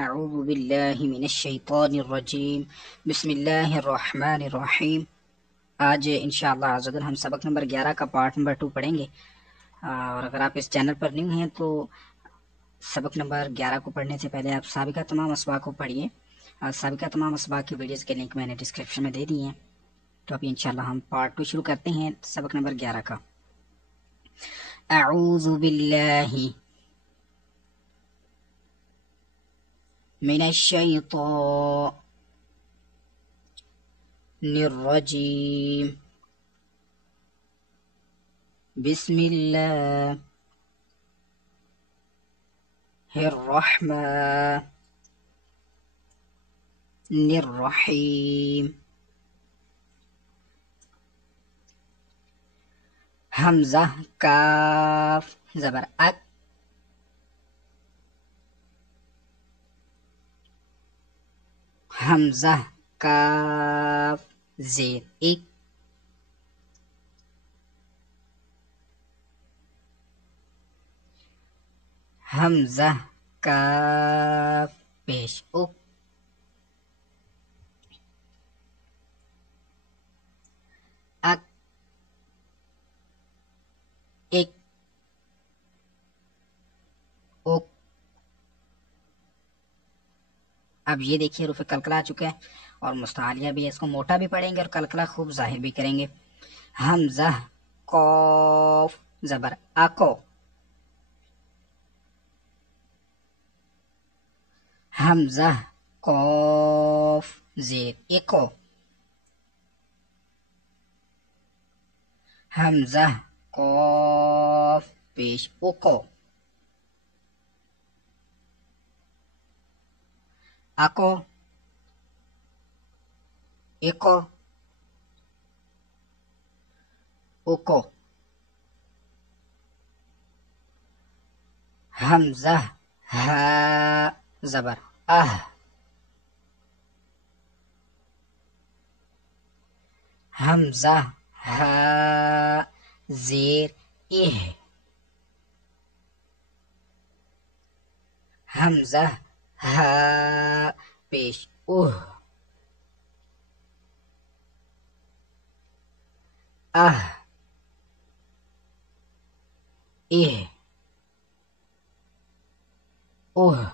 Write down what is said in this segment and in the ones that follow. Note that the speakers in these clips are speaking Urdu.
اعوذ باللہ من الشیطان الرجیم بسم اللہ الرحمن الرحیم۔ آج انشاءاللہ عزوجل ہم سبق نمبر 11 کا پارٹ نمبر 2 پڑھیں گے، اور اگر آپ اس چینل پر نیو ہیں تو سبق نمبر 11 کو پڑھنے سے پہلے آپ سابقہ تمام اسباق کو پڑھیے، اور سابقہ تمام اسباق کی ویڈیوز کے لنک میں نے ڈسکرپشن میں دے دی ہیں۔ تو ابھی انشاءاللہ ہم پارٹ 2 شروع کرتے ہیں سبق نمبر 11 کا۔ اعوذ باللہ من الشیطان الرجیم بسم اللہ الرحمن الرحیم۔ حمزہ کاف زبر اک، حمزہ کاف زیر ایک، حمزہ کاف پیش اک، اک ایک اک۔ اب یہ دیکھیے حروف کلکلا آ چکا ہے اور مستعلیہ بھی ہے، اس کو موٹا بھی پڑھیں گے اور کلکلا خوب ظاہر بھی کریں گے۔ حمزہ قاف زبر اکو، حمزہ قاف زیر اکو، حمزہ قاف پیش اکو، اکو اکو اکو۔ حمزہ ہا زبر اہ، حمزہ ہا زیر اہ، حمزہ ہا پیش اوہ، اہ اہ اوہ۔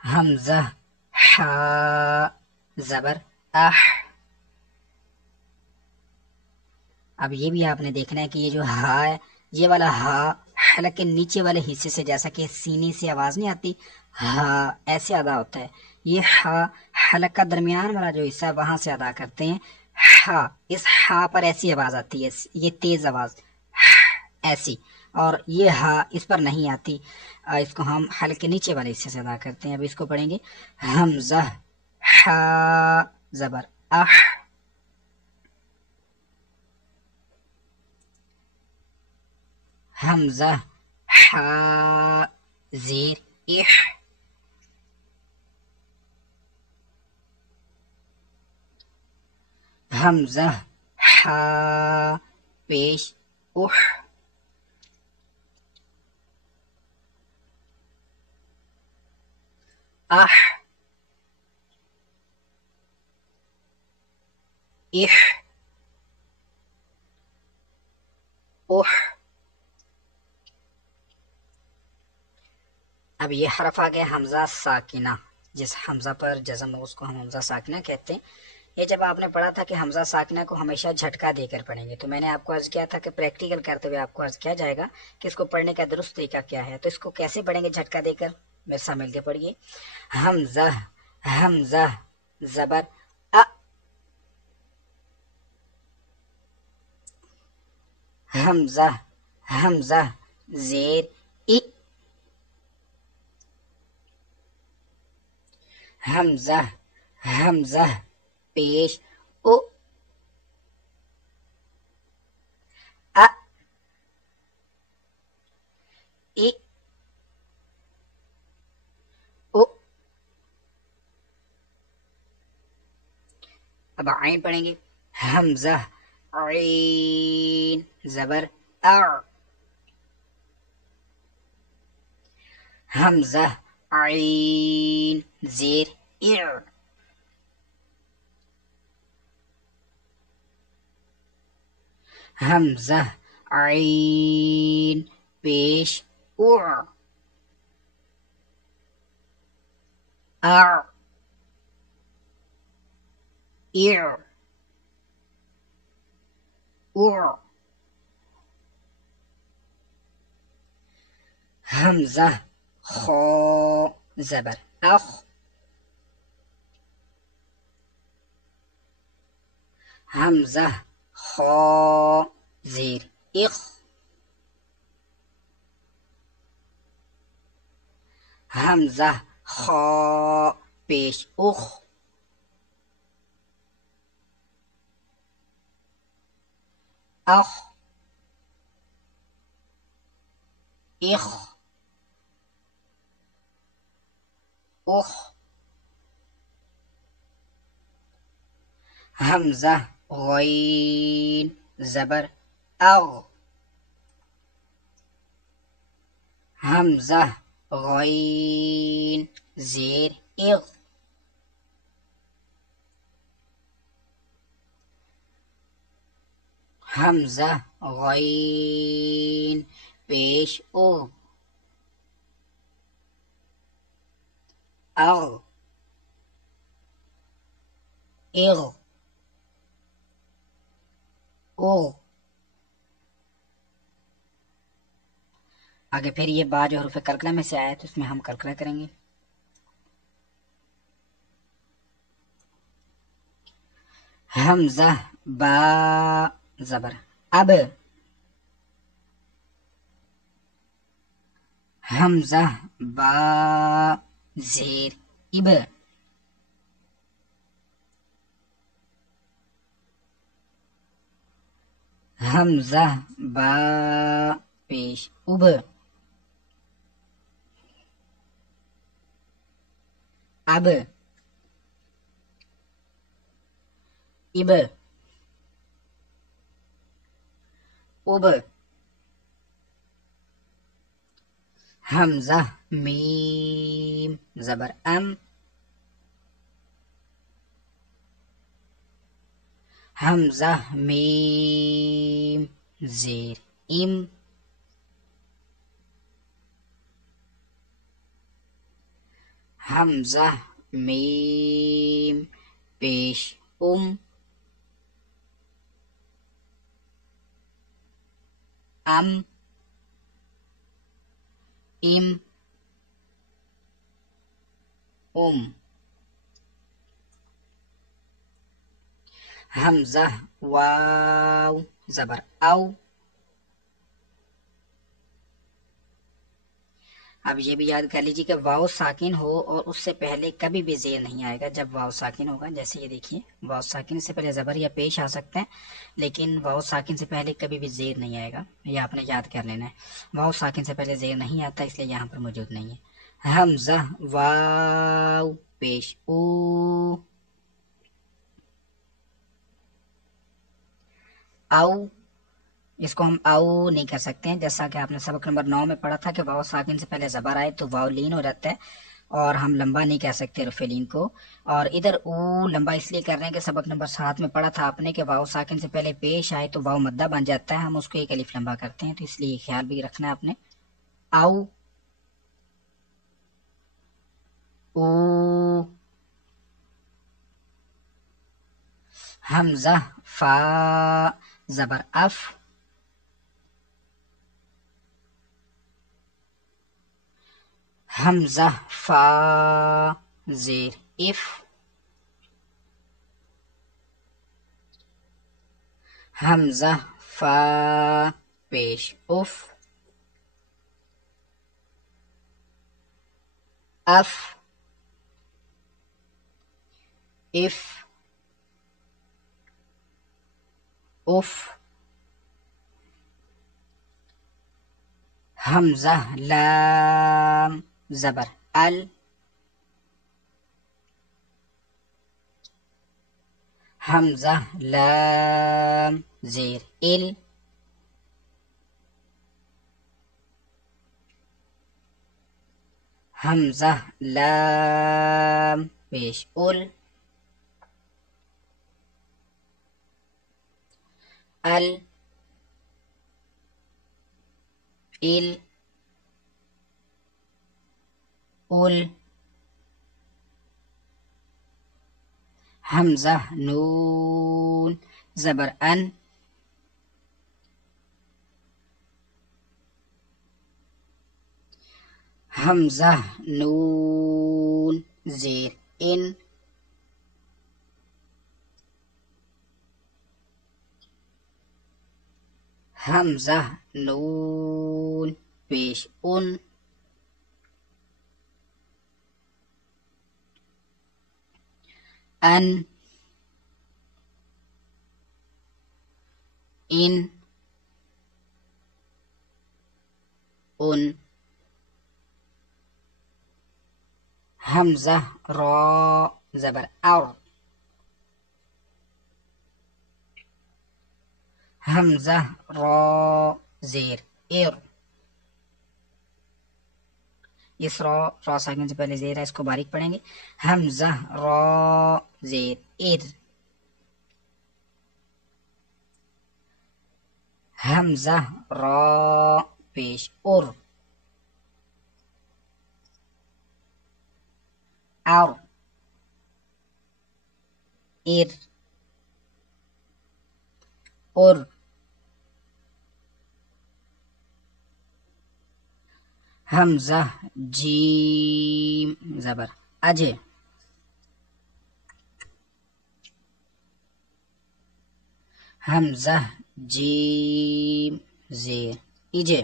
حمزہ حا زبر اح۔ اب یہ بھی آپ نے دیکھنا ہے کہ یہ جو ہا ہے، یہ والا ہا حلق کے نیچے والے حصے سے، جیسا کہ سینے سے آواز نہیں آتی ہا ایسے ادا ہوتا ہے، یہ ہا حلق کا درمیان والا جو حصہ ہے وہاں سے ادا کرتے ہیں ہا۔ اس ہا پر ایسی آواز آتی ہے، یہ تیز آواز ایسی، اور یہ ہا اس پر نہیں آتی، اس کو ہم حلق کے نیچے والے حصے سے ادا کرتے ہیں۔ اب اس کو پڑھیں گے حمزہ حا زبر اح، حمزہ حا زیر اح، حمزہ حا پیش اح، اح اح اح۔ اب یہ حرف آ گیا حمزہ ساکنہ، جس حمزہ پر جزم ہو اس کو ہم حمزہ ساکنہ کہتے ہیں۔ یہ جب آپ نے پڑھا تھا کہ حمزہ ساکنہ کو ہمیشہ جھٹکا دے کر پڑھیں گے، تو میں نے آپ کو عرض کیا تھا کہ پریکٹیکل کرتے ہوئے آپ کو عرض کیا جائے گا کہ اس کو پڑھنے کا درست طریقہ کیا ہے۔ تو اس کو کیسے پڑھیں گے جھٹکا دے کر، میرے ساتھ مل کے پڑھیے۔ حمزہ حمزہ زبر ا، حمزہ حمزہ زیر ای، حمزہ حمزہ پیش او، ا ای او۔ اب عین پڑھیں گے حمزہ عین زبر ا، حمزہ عین زیر اع، حمزہ عین پیش اع، اع اع اع، حمزہ خا زبر اخ، حمزہ خا زیر اخ، حمزہ خا پیش اخ، اخ اخ اخ، حمزہ غین زبر اغ، حمزہ غین زیر اغ، حمزہ غین پیش او، اغ اغ او، آگے پھر یہ با جو حروف کلکلہ میں سے آیا تو اس میں ہم کلکلہ کریں گے. حمزہ با زبر اب، حمزہ با زیر اب، حمزہ با پیش اب، اب اب اب، حمزہ میم زبر ام، حمزہ میم زیر ام، حمزہ میم پیش ام، ام ام ام، حمزہ واو زبر او، اب یہ بھی یاد کر لیجیے کہ واو ساکن ہو اور اس سے پہلے کبھی بھی زیر نہیں آئے گا. جب واو ساکن ہوگا جیسے یہ دیکھیے واو ساکن سے پہلے زبر یا پیش آ سکتے ہیں لیکن واو ساکن سے پہلے کبھی بھی زیر نہیں آئے گا. یہ آپ نے یاد کر لینا ہے. واو ساکن سے پہلے زیر نہیں آتا اس لیے یہاں پر موجود نہیں ہے. حمزہ واو پیش او، او، اس کو ہم او نہیں کر سکتے ہیں جیسا کہ آپ نے سبق نمبر 9 میں پڑھا تھا کہ واو ساکن سے پہلے زبر آئے تو واو لین ہو جاتا ہے اور ہم لمبا نہیں کہہ سکتے رف لین کو. اور ادھر او لمبا اس لیے کر رہے ہیں کہ سبق نمبر 7 میں پڑھا تھا آپ نے کہ واو ساکن سے پہلے پیش آئے تو واو مدہ بن جاتا ہے، ہم اس کو ایک الف لمبا کرتے ہیں تو اس لیے خیال بھی رکھنا ہے آپ نے. او او، حمزہ فا زبر اف، حمزہ فا زیر اف، حمزہ فا پیش اف، اف اف اف، حمزہ لام زبر ال، حمزہ لام زیر ال، حمزہ لام پیش ال، ال ال ال، حمزہ نون زبر ان، حمزہ نون زیر ان، حمزہ نون پیش ان، ان ان ان، حمزہ را زبر اور، حمزہ را زیر ار، اس را ساکن سے پہلے زیر ہے، اس کو باریک پڑھیں گے، حمزہ را زیر ار، حمزہ را پیش اور، اور ار اور، حمزہ جیم زبر اج، حمزہ جیم زیر ایجے،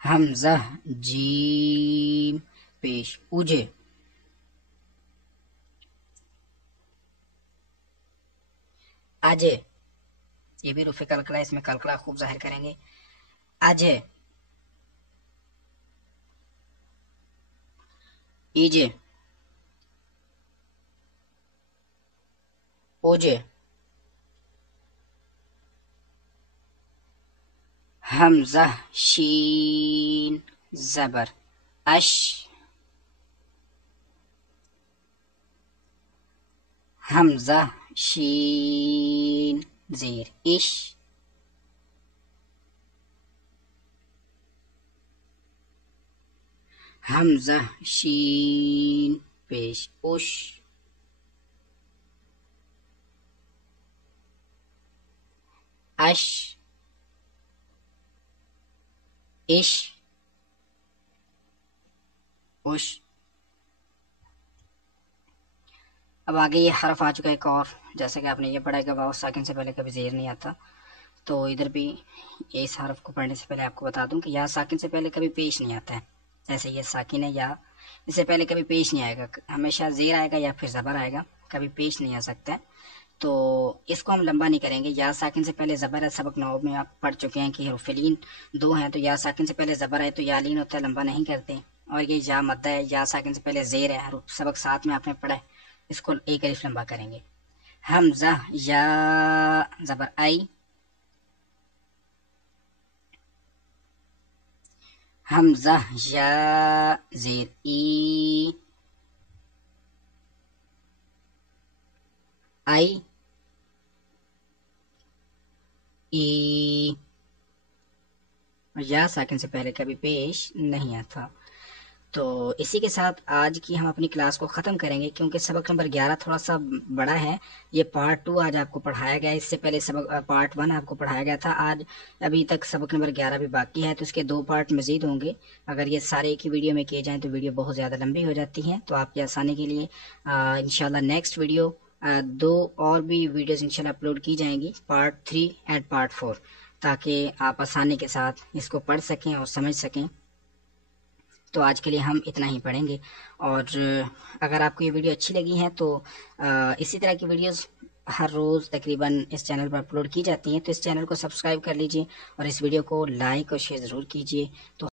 حمزہ جیم پیش اوجے، اجے، یہ بھی رفع کلکلا، اس میں کلکلا خوب ظاہر کریں گے، اجے ایجے اوجے، حمزہ شین زبر اش، حمزہ شین زیر اش، حمزہ شین پیش اوش، اش اش اوش۔ اب آگے یہ حرف آ چکا ہے ایک اور، جیسا کہ آپ نے یہ پڑھا ہے کہ واو ساکن سے پہلے کبھی زیر نہیں آتا، تو ادھر بھی اس حرف کو پڑھنے سے پہلے آپ کو بتا دوں کہ یا ساکن سے پہلے کبھی پیش نہیں آتا ہے، جیسے یہ ساکن ہے یا اس سے پہلے کبھی پیش نہیں آئے گا، ہمیشہ زیر آئے گا یا پھر زبر آئے گا، کبھی پیش نہیں آ سکتا ہے، تو اس کو ہم لمبا نہیں کریں گے۔ یا ساکن سے پہلے زبر ہے، سبق 9 میں آپ پڑھ چکے ہیں کہ حروف لین 2 ہیں، تو یا ساکن سے پہلے زبر ہے تو یا لین ہوتا ہے، لمبا نہیں کرتے، اور یہ یا مدہ ہے، یا ساکن سے پہلے زیر ہے، سبق 7 میں آپ نے پڑھا ہے، اس کو ایک الف لمبا کریں گے۔ حمزہ یا زبر آئی، حمزہ یا زیر ای، آئی ای، یا ساکن سے پہلے کبھی پیش نہیں آتا۔ تو اسی کے ساتھ آج کی ہم اپنی کلاس کو ختم کریں گے، کیونکہ سبق نمبر 11 تھوڑا سا بڑا ہے، یہ پارٹ 2 آج آپ کو پڑھایا گیا ہے، اس سے پہلے سبق پارٹ 1 آپ کو پڑھایا گیا تھا، آج ابھی تک سبق نمبر 11 بھی باقی ہے، تو اس کے 2 پارٹ مزید ہوں گے، اگر یہ سارے ایک ہی ویڈیو میں کیے جائیں تو ویڈیو بہت زیادہ لمبی ہو جاتی ہیں، تو آپ کی آسانی کے لیے انشاءاللہ نیکسٹ ویڈیو 2 اور بھی ویڈیوز انشاءاللہ اپلوڈ کی جائیں گی، پارٹ 3 اینڈ پارٹ 4، تاکہ آپ آسانی کے ساتھ اس کو پڑھ سکیں اور سمجھ سکیں۔ تو آج کے لیے ہم اتنا ہی پڑھیں گے، اور اگر آپ کو یہ ویڈیو اچھی لگی ہے تو اسی طرح کی ویڈیوز ہر روز تقریباً اس چینل پر اپلوڈ کی جاتی ہیں، تو اس چینل کو سبسکرائب کر لیجئے اور اس ویڈیو کو لائک اور شیئر ضرور کیجئے۔ تو